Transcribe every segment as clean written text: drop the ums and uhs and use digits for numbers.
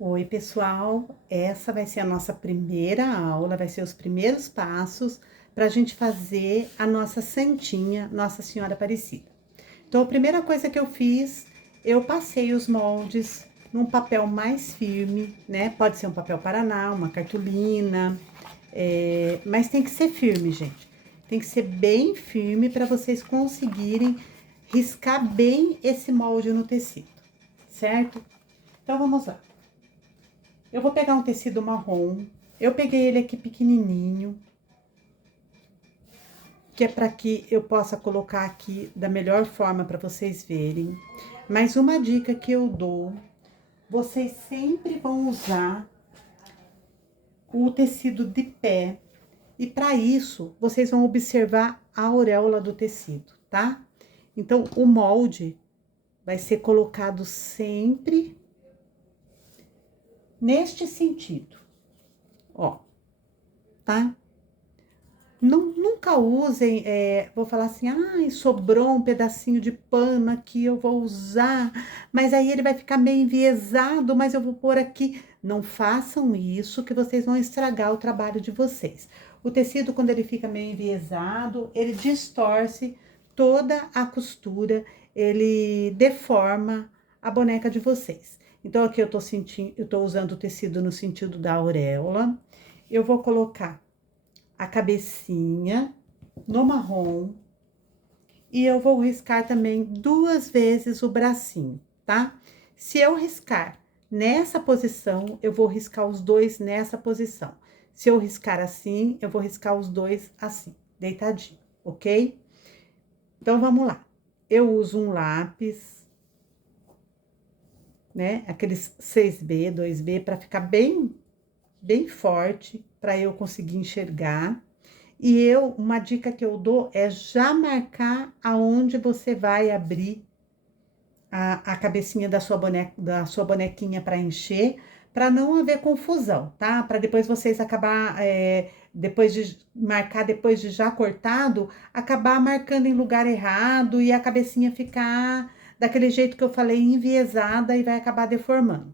Oi, pessoal. Essa vai ser a nossa primeira aula, vai ser os primeiros passos para a gente fazer a nossa santinha, Nossa Senhora Aparecida. Então, a primeira coisa que eu fiz, eu passei os moldes num papel mais firme, né? Pode ser um papel paraná, uma cartolina, mas tem que ser firme, gente. Tem que ser bem firme para vocês conseguirem riscar bem esse molde no tecido, certo? Então, vamos lá. Eu vou pegar um tecido marrom. Eu peguei ele aqui pequenininho, que é para que eu possa colocar aqui da melhor forma para vocês verem. Mas uma dica que eu dou, vocês sempre vão usar o tecido de pé. E para isso, vocês vão observar a auréola do tecido, tá? Então, o molde vai ser colocado sempre neste sentido, ó, tá? Nunca usem, vou falar assim, ai, sobrou um pedacinho de pano aqui, eu vou usar, mas aí ele vai ficar meio enviesado, mas eu vou pôr aqui. Não façam isso, que vocês vão estragar o trabalho de vocês. O tecido, quando ele fica meio enviesado, ele distorce toda a costura, ele deforma a boneca de vocês. Então, aqui eu tô usando o tecido no sentido da auréola. Eu vou colocar a cabecinha no marrom e eu vou riscar também 2 vezes o bracinho, tá? Se eu riscar nessa posição, eu vou riscar os dois nessa posição. Se eu riscar assim, eu vou riscar os dois assim, deitadinho, ok? Então, vamos lá. Eu uso um lápis, né? Aqueles 6B, 2B, para ficar bem forte, para eu conseguir enxergar. E uma dica que eu dou é já marcar aonde você vai abrir a cabecinha da sua bonequinha para encher, para não haver confusão, tá? Para depois vocês acabar, depois de marcar, depois de já cortado, acabar marcando em lugar errado e a cabecinha ficar daquele jeito que eu falei, enviesada e vai acabar deformando.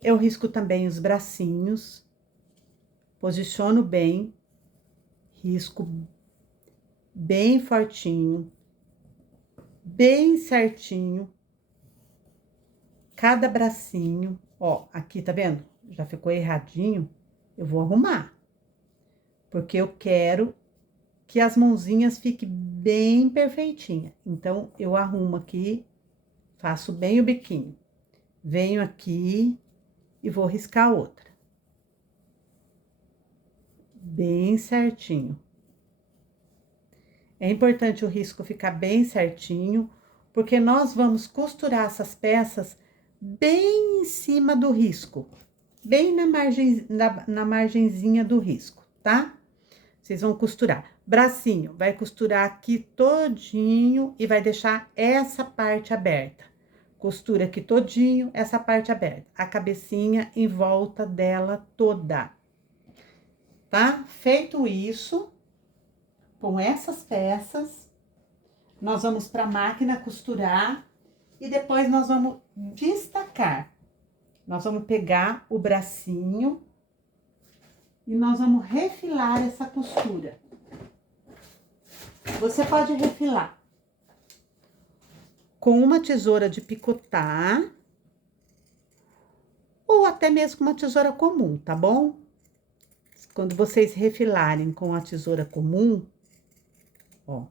Eu risco também os bracinhos, posiciono bem, risco bem fortinho, bem certinho, cada bracinho, ó, aqui tá vendo? Já ficou erradinho, eu vou arrumar, porque eu quero que as mãozinhas fiquem bem perfeitinha. Então, eu arrumo aqui, faço bem o biquinho, venho aqui e vou riscar outra. Bem certinho. É importante o risco ficar bem certinho, porque nós vamos costurar essas peças bem em cima do risco, bem na margenzinha do risco, tá? Vocês vão costurar. Bracinho, vai costurar aqui todinho e vai deixar essa parte aberta. Costura aqui todinho, essa parte aberta. A cabecinha em volta dela toda, tá? Feito isso, com essas peças, nós vamos para a máquina costurar e depois nós vamos destacar. Nós vamos pegar o bracinho e nós vamos refilar essa costura. Você pode refilar com uma tesoura de picotar ou até mesmo com uma tesoura comum, tá bom? Quando vocês refilarem com a tesoura comum, ó,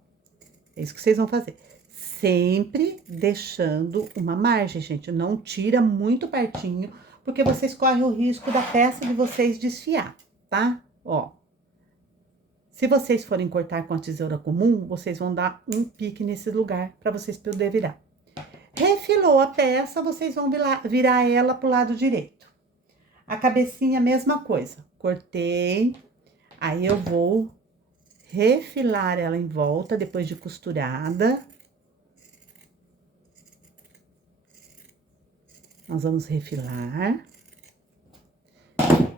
é isso que vocês vão fazer. Sempre deixando uma margem, gente. Não tira muito pertinho, porque vocês correm o risco da peça de vocês desfiar, tá? Ó. Se vocês forem cortar com a tesoura comum, vocês vão dar um pique nesse lugar para vocês poderem virar. Refilou a peça, vocês vão virar ela pro lado direito. A cabecinha, mesma coisa. Cortei, aí eu vou refilar ela em volta, depois de costurada. Nós vamos refilar.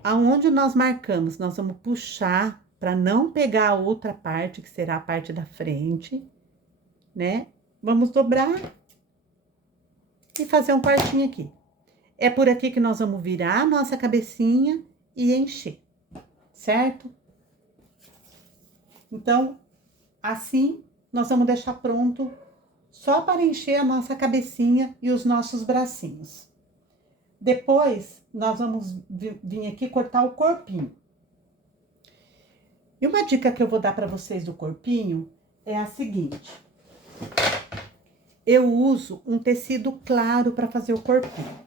Aonde nós marcamos, nós vamos puxar para não pegar a outra parte, que será a parte da frente, né? Vamos dobrar e fazer um cortinho aqui. É por aqui que nós vamos virar a nossa cabecinha e encher, certo? Então, assim, nós vamos deixar pronto só para encher a nossa cabecinha e os nossos bracinhos. Depois, nós vamos vir aqui cortar o corpinho. E uma dica que eu vou dar para vocês do corpinho é a seguinte. Eu uso um tecido claro para fazer o corpinho.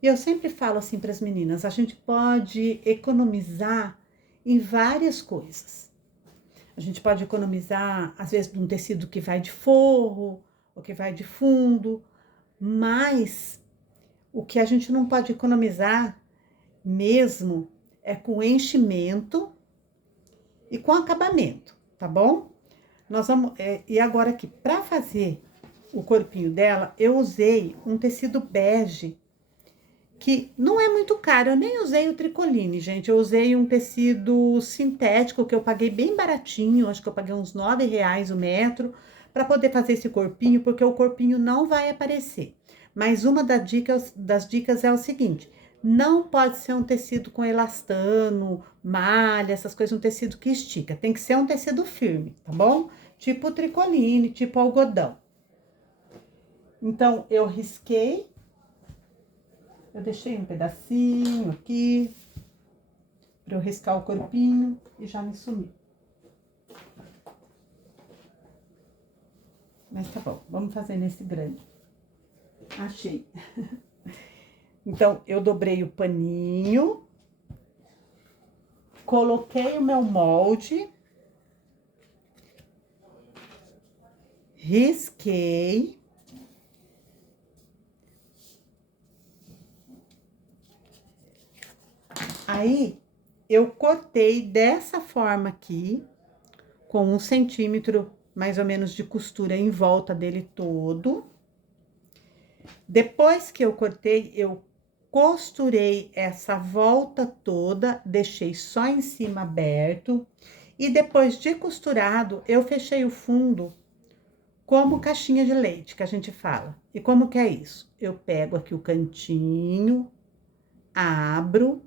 E eu sempre falo assim para as meninas, a gente pode economizar em várias coisas. A gente pode economizar, às vezes, de um tecido que vai de forro, ou que vai de fundo, mas o que a gente não pode economizar mesmo é com enchimento e com acabamento, tá bom? Nós vamos, e agora aqui, para fazer o corpinho dela, eu usei um tecido bege, que não é muito caro, eu nem usei o tricoline, gente, eu usei um tecido sintético, que eu paguei bem baratinho, acho que eu paguei uns R$ 9 o metro, para poder fazer esse corpinho, porque o corpinho não vai aparecer. Mas uma das dicas é o seguinte, não pode ser um tecido com elastano, malha, essas coisas, um tecido que estica, tem que ser um tecido firme, tá bom? Tipo tricoline, tipo algodão. Então, eu risquei. Eu deixei um pedacinho aqui, para eu riscar o corpinho e já me sumi. Mas tá bom, vamos fazer nesse grande. Achei. Então, eu dobrei o paninho, coloquei o meu molde, risquei. Aí, eu cortei dessa forma aqui, com 1 centímetro, mais ou menos, de costura em volta dele todo. Depois que eu cortei, eu costurei essa volta toda, deixei só em cima aberto. E depois de costurado, eu fechei o fundo como caixinha de leite, que a gente fala. E como que é isso? Eu pego aqui o cantinho, abro,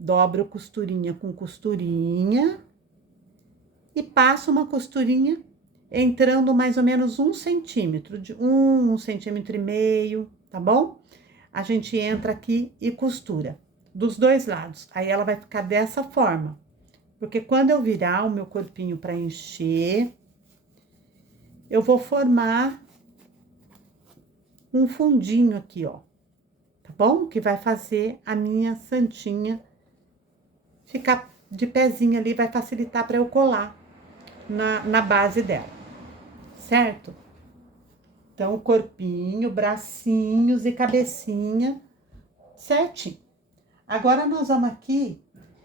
dobro costurinha com costurinha e passo uma costurinha entrando mais ou menos 1 centímetro, de 1 centímetro e meio, tá bom? A gente entra aqui e costura dos dois lados. Aí ela vai ficar dessa forma. Porque quando eu virar o meu corpinho para encher, eu vou formar um fundinho aqui, ó. Tá bom? Que vai fazer a minha santinha ficar de pezinho ali, vai facilitar para eu colar na base dela, certo? Então, o corpinho, bracinhos e cabecinha certinho. Agora, nós vamos aqui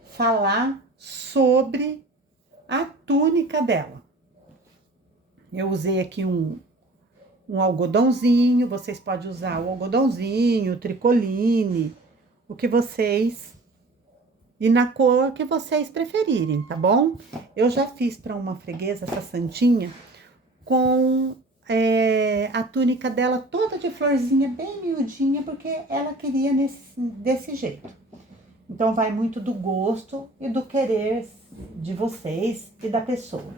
falar sobre a túnica dela. Eu usei aqui um algodãozinho, vocês podem usar o algodãozinho, o tricoline, o que vocês... E na cor que vocês preferirem, tá bom? Eu já fiz para uma freguesa essa santinha com a túnica dela toda de florzinha, bem miudinha, porque ela queria desse jeito. Então, vai muito do gosto e do querer de vocês e da pessoa,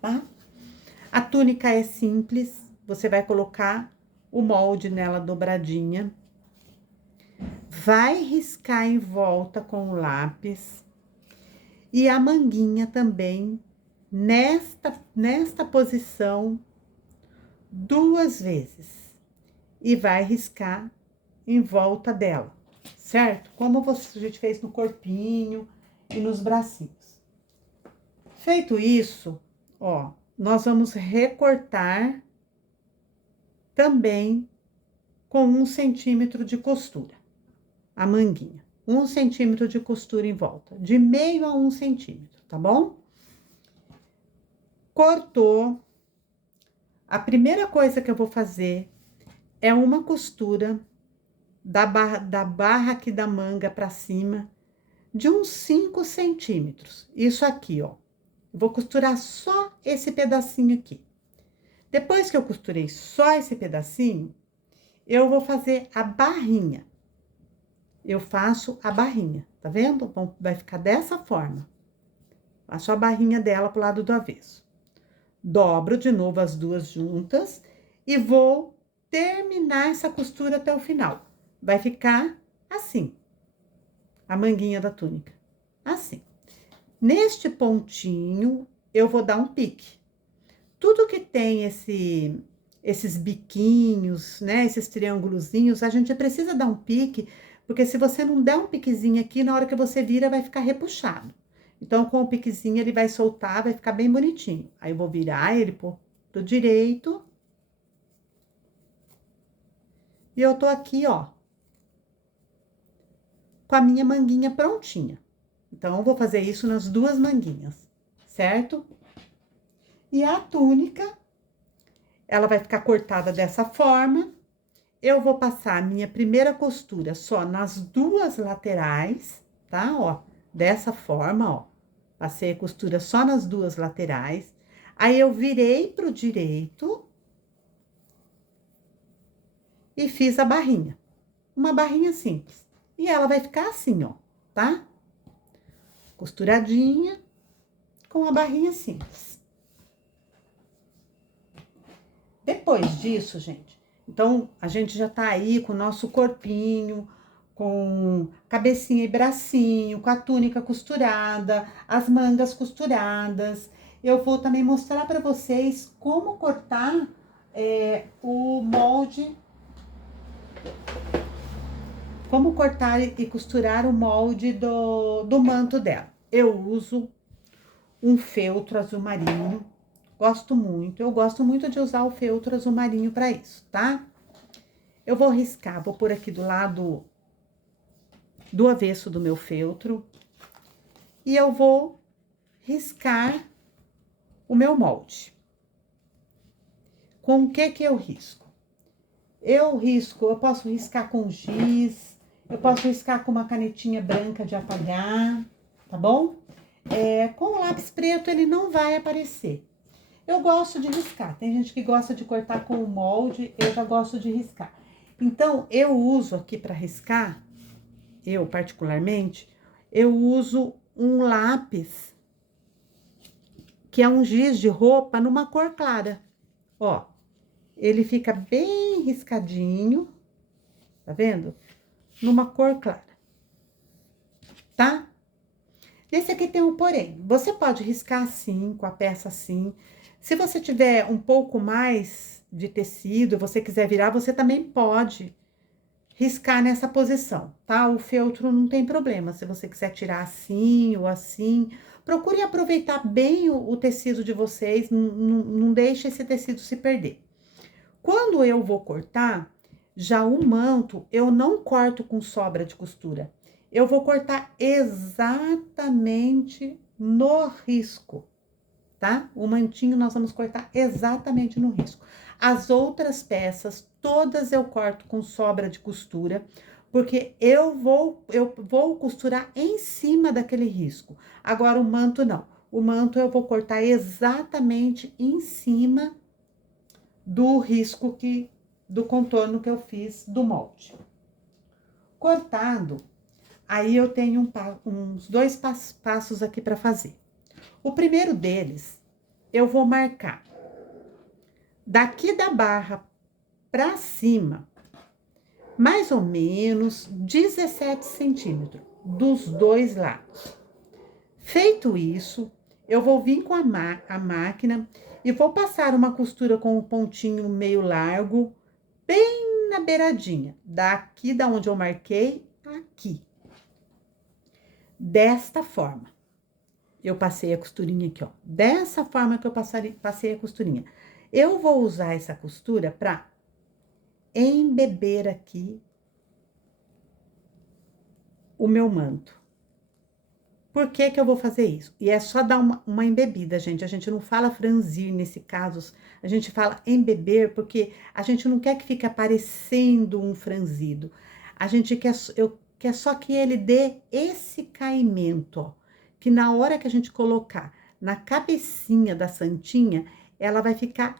tá? A túnica é simples, você vai colocar o molde nela dobradinha, vai riscar em volta com o lápis e a manguinha também nesta posição 2 vezes e vai riscar em volta dela, certo? Como a gente fez no corpinho e nos bracinhos. Feito isso, ó, nós vamos recortar também com 1 centímetro de costura, a manguinha. 1 centímetro de costura em volta, de meio a 1 centímetro, tá bom? Cortou. A primeira coisa que eu vou fazer é uma costura da barra aqui da manga pra cima, de uns 5 centímetros. Isso aqui, ó. Eu vou costurar só esse pedacinho aqui. Depois que eu costurei só esse pedacinho, eu vou fazer a barrinha. eu faço a barrinha, tá vendo? Vai ficar dessa forma. Faço a barrinha dela pro lado do avesso. Dobro de novo as duas juntas e vou terminar essa costura até o final. Vai ficar assim, a manguinha da túnica, assim. Neste pontinho, eu vou dar um pique. Tudo que tem esses biquinhos, né, esses triângulozinhos, a gente precisa dar um pique, porque se você não der um piquezinho aqui, na hora que você vira, vai ficar repuxado. Então, com o piquezinho, ele vai soltar, vai ficar bem bonitinho. Aí, eu vou virar ele pro direito. E eu tô aqui, ó, com a minha manguinha prontinha. Então, eu vou fazer isso nas duas manguinhas, certo? E a túnica, ela vai ficar cortada dessa forma. Eu vou passar a minha primeira costura só nas duas laterais, tá? Ó, dessa forma, ó. Passei a costura só nas duas laterais. Aí, eu virei pro direito e fiz a barrinha. Uma barrinha simples. E ela vai ficar assim, ó, tá? Costuradinha com a barrinha simples. Depois disso, gente, então, a gente já tá aí com o nosso corpinho, com cabecinha e bracinho, com a túnica costurada, as mangas costuradas. Eu vou também mostrar para vocês como cortar o molde, como cortar e costurar o molde do manto dela. Eu uso um feltro azul marinho. Gosto muito, eu gosto muito de usar o feltro azul marinho para isso, tá? Eu vou riscar, vou pôr aqui do lado do avesso do meu feltro. E eu vou riscar o meu molde. Com o que eu risco? Eu posso riscar com giz, eu posso riscar com uma canetinha branca de apagar, tá bom? Com o lápis preto ele não vai aparecer. Eu gosto de riscar. Tem gente que gosta de cortar com o molde, eu já gosto de riscar. Então, eu uso aqui para riscar, eu particularmente, eu uso um lápis, que é um giz de roupa numa cor clara. Ó, ele fica bem riscadinho, tá vendo? Numa cor clara, tá? Esse aqui tem um porém. Você pode riscar assim, com a peça assim. Se você tiver um pouco mais de tecido, você quiser virar, você também pode riscar nessa posição, tá? O feltro não tem problema. Se você quiser tirar assim ou assim, procure aproveitar bem o tecido de vocês, não deixe esse tecido se perder. Quando eu vou cortar, já o manto, eu não corto com sobra de costura. Eu vou cortar exatamente no risco, tá? O mantinho nós vamos cortar exatamente no risco. As outras peças, todas eu corto com sobra de costura, porque eu vou costurar em cima daquele risco. Agora, o manto não. O manto eu vou cortar exatamente em cima do risco do contorno que eu fiz do molde. Cortado, aí eu tenho uns dois passos aqui para fazer. O primeiro deles, eu vou marcar daqui da barra para cima, mais ou menos 17 centímetros dos dois lados. Feito isso, eu vou vir com a máquina e vou passar uma costura com um pontinho meio largo, bem na beiradinha, daqui da onde eu marquei, aqui. Desta forma. Eu passei a costurinha aqui, ó. Dessa forma que eu passei a costurinha. Eu vou usar essa costura pra embeber aqui o meu manto. Por que que eu vou fazer isso? E é só dar uma embebida, gente. A gente não fala franzir nesse caso, a gente fala embeber, porque a gente não quer que fique aparecendo um franzido. A gente quer só que ele dê esse caimento, ó. Que na hora que a gente colocar na cabecinha da santinha, ela vai ficar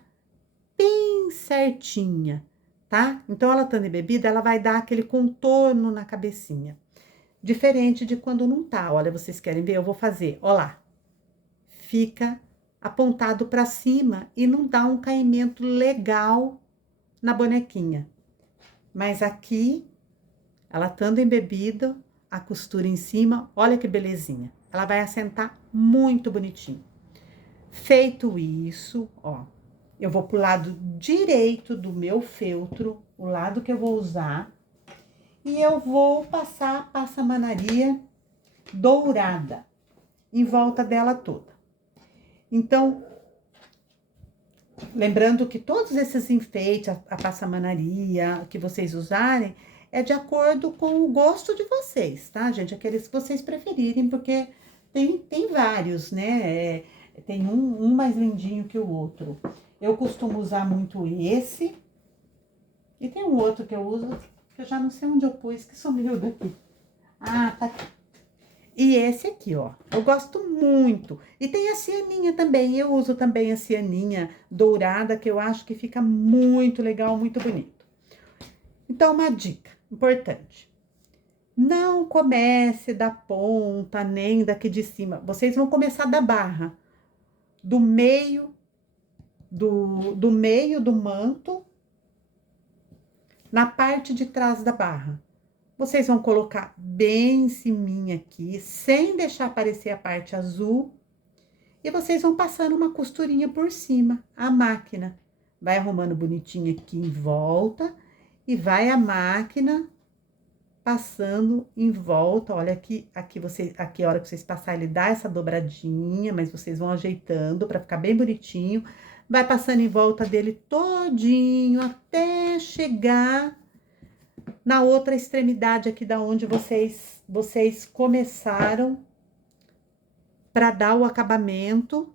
bem certinha, tá? Então, ela estando embebida, ela vai dar aquele contorno na cabecinha. Diferente de quando não tá. Olha, vocês querem ver? Eu vou fazer, ó lá. Fica apontado para cima e não dá um caimento legal na bonequinha. Mas aqui, ela estando embebida, a costura em cima, olha que belezinha. Ela vai assentar muito bonitinho. Feito isso, ó, eu vou pro lado direito do meu feltro, o lado que eu vou usar, e eu vou passar a passamanaria dourada em volta dela toda. Então, lembrando que todos esses enfeites, a passamanaria que vocês usarem, é de acordo com o gosto de vocês, tá, gente? Aqueles que vocês preferirem, porque tem vários, né? Tem um mais lindinho que o outro. Eu costumo usar muito esse. E tem um outro que eu uso, que eu já não sei onde eu pus, que sumiu daqui. Ah, tá aqui. E esse aqui, ó, eu gosto muito. E tem a cianinha também, eu uso também a cianinha dourada, que eu acho que fica muito legal, muito bonito. Então, uma dica importante. Não comece da ponta, nem daqui de cima. Vocês vão começar da barra, do meio, do meio do manto, na parte de trás da barra. Vocês vão colocar bem em cima aqui, sem deixar aparecer a parte azul. E vocês vão passando uma costurinha por cima, a máquina. Vai arrumando bonitinho aqui em volta. E vai a máquina passando em volta. Olha aqui, aqui a hora que vocês passarem, ele dá essa dobradinha, mas vocês vão ajeitando para ficar bem bonitinho. Vai passando em volta dele todinho, até chegar na outra extremidade aqui da onde vocês começaram, para dar o acabamento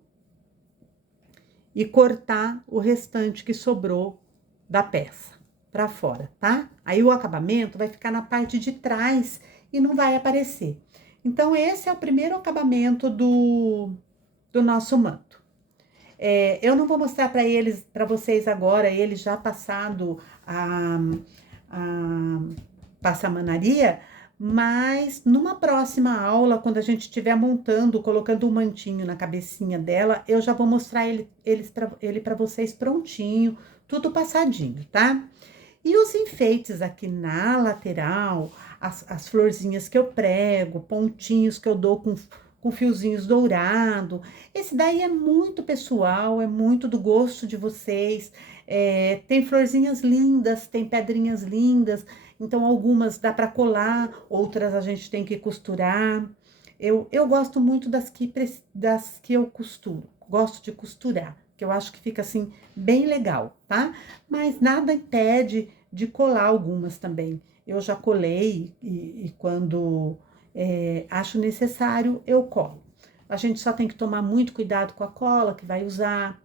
e cortar o restante que sobrou da peça para fora, tá? Aí o acabamento vai ficar na parte de trás e não vai aparecer. Então, esse é o primeiro acabamento do nosso manto. Eu não vou mostrar para vocês agora, ele já passado a passamanaria, mas numa próxima aula, quando a gente estiver montando, colocando um mantinho na cabecinha dela, eu já vou mostrar ele para vocês prontinho, tudo passadinho, tá? E os enfeites aqui na lateral, as florzinhas que eu prego, pontinhos que eu dou com fiozinhos dourado, esse daí é muito pessoal, é muito do gosto de vocês. Tem florzinhas lindas, tem pedrinhas lindas, então algumas dá para colar, outras a gente tem que costurar. Eu gosto muito das que eu costuro, gosto de costurar, que eu acho que fica assim bem legal, tá? Mas nada impede de colar algumas também. Eu já colei e quando acho necessário, eu colo. A gente só tem que tomar muito cuidado com a cola que vai usar,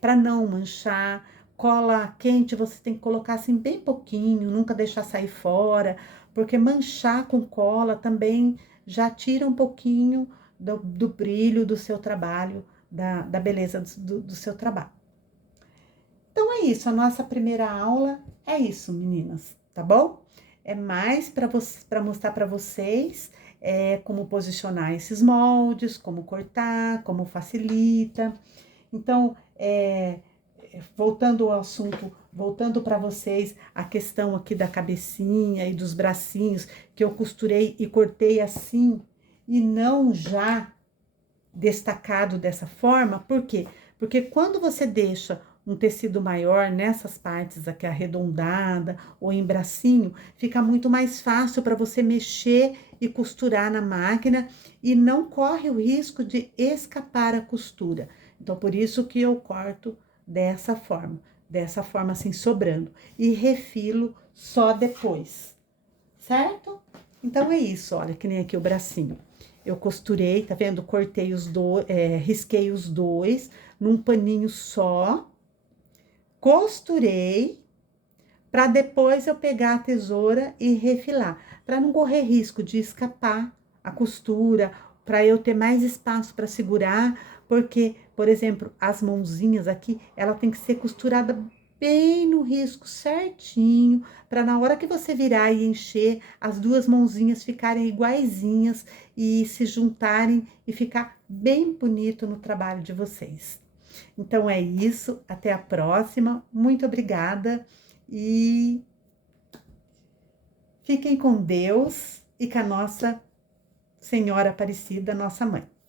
para não manchar. Cola quente você tem que colocar assim bem pouquinho, nunca deixar sair fora, porque manchar com cola também já tira um pouquinho do brilho do seu trabalho, da beleza do seu trabalho. Então é isso, a nossa primeira aula é isso, meninas, tá bom? É mais para mostrar para vocês como posicionar esses moldes, como cortar, como facilita. Então, voltando ao assunto, voltando para vocês a questão aqui da cabecinha e dos bracinhos, que eu costurei e cortei assim, e não já destacado dessa forma, por quê? Porque quando você deixa um tecido maior nessas partes aqui arredondada ou em bracinho, fica muito mais fácil para você mexer e costurar na máquina e não corre o risco de escapar a costura. Então, por isso que eu corto dessa forma assim, sobrando, e refilo só depois, certo? Então, é isso, olha, que nem aqui o bracinho. Eu costurei, tá vendo? Cortei risquei os dois num paninho só, costurei, para depois eu pegar a tesoura e refilar, para não correr risco de escapar a costura, para eu ter mais espaço para segurar, porque, por exemplo, as mãozinhas aqui, ela tem que ser costurada bem no risco certinho, para na hora que você virar e encher, as duas mãozinhas ficarem iguaizinhas e se juntarem e ficar bem bonito no trabalho de vocês. Então é isso, até a próxima. Muito obrigada e fiquem com Deus e com a nossa Senhora Aparecida, nossa mãe.